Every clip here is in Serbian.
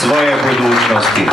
svoje budućnosti.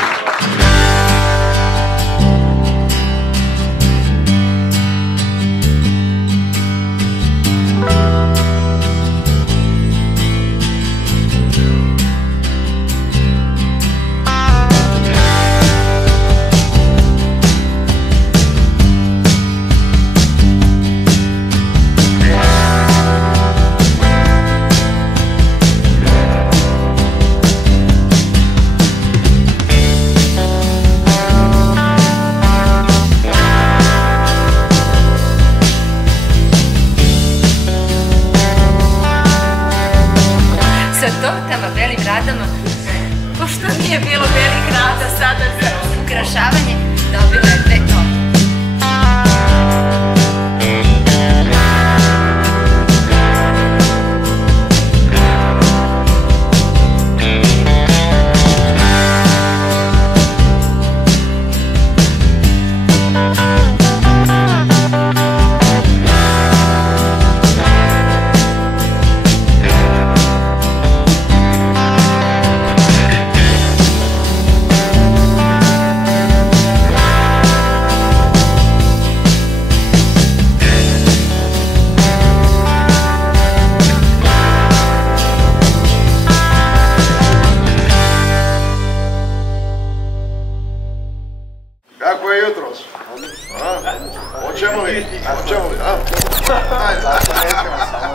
Pošto nije bilo velik rada sada za ukrašavanje, dobila je beton. Kako je jutros? Hoćemo li? Hoćemo li? Ajde, nećemo samo.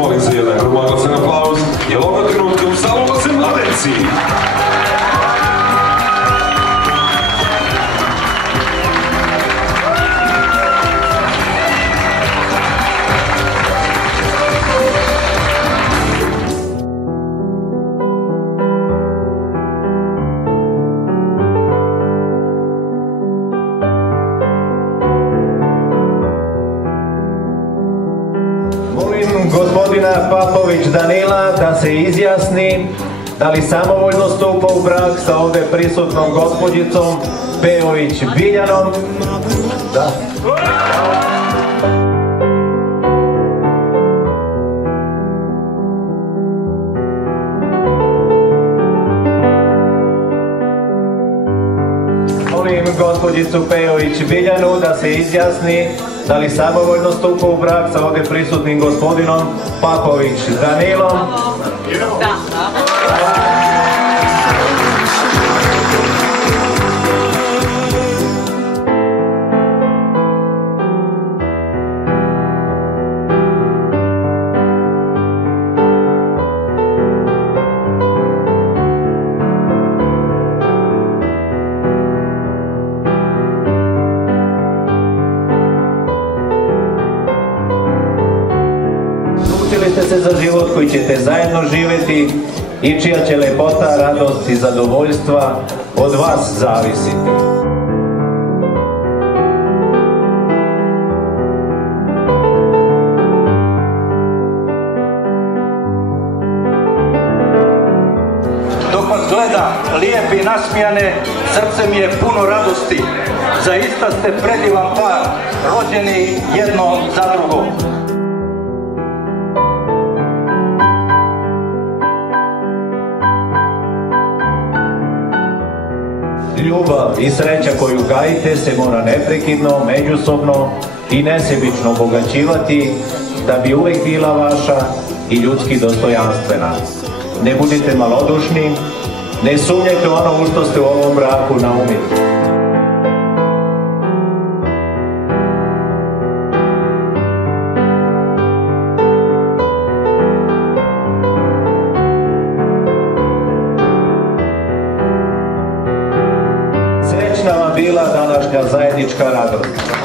Molim za jedan glagocen aplauz, jer ovoga trenutka u salu ulaze mladenci. Gospodina Papović Danila da se izjasni da li samovoljno stupa u brak sa ovdje prisutnom gospođicom Pejović Biljanom. Da. Molim gospođicu Pejović Biljanu da se izjasni da li samovoljno stupa u brak sa ovdje prisutnim gospodinom Papović Danilom. Da. Odlučili ste se za život koji ćete zajedno živjeti i čija će lepota, radost i zadovoljstva od vas zavisiti. Dok vas gleda lijepi i nasmijane, srce mi je puno radosti. Zaista ste predivan par, rođeni jedno za drugo. Ljubav i sreća koju gajite se mora neprekidno, međusobno i nesebično obogaćivati da bi uvijek bila vaša i ljudski dostojanstvena. Ne budite malodušni, ne sumnjajte ono u što ste u ovom braku naumili. najbolja zajednička radost.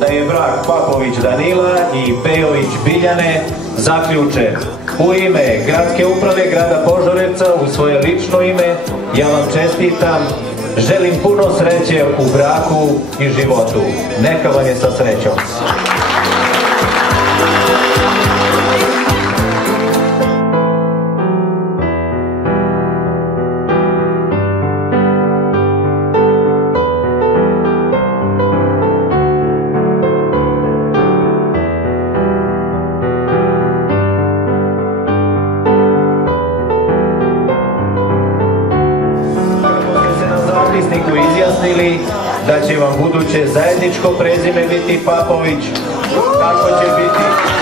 Da je brak Papović Danila i Pejović Biljane zaključen. U ime Gradske uprave grada Požarevca, u svoje lično ime, ja vam čestitam, želim puno sreće u braku i životu. Neka vam je sa srećom. Izjasnili da će vam buduće zajedničko prezime biti Papović. Tako će biti.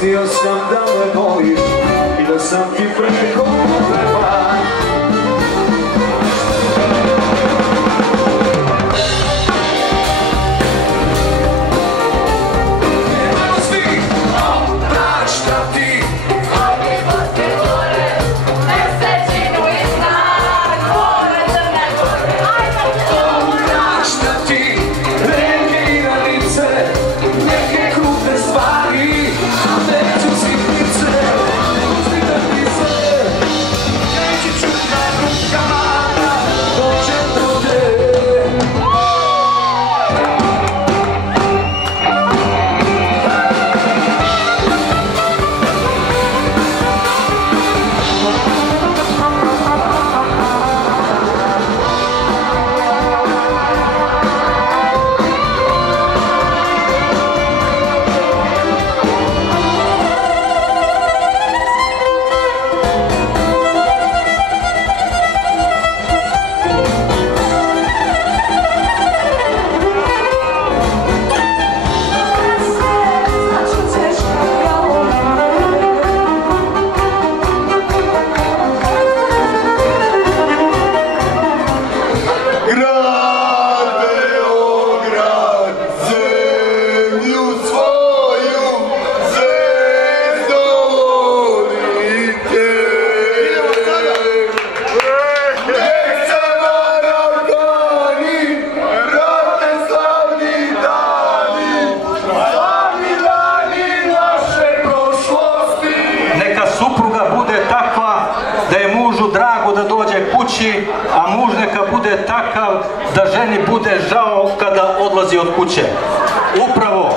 Mislio sam da me voliš i da sam ti preko potreba. A muž neka bude takav da ženi bude žao kada odlazi od kuće. Upravo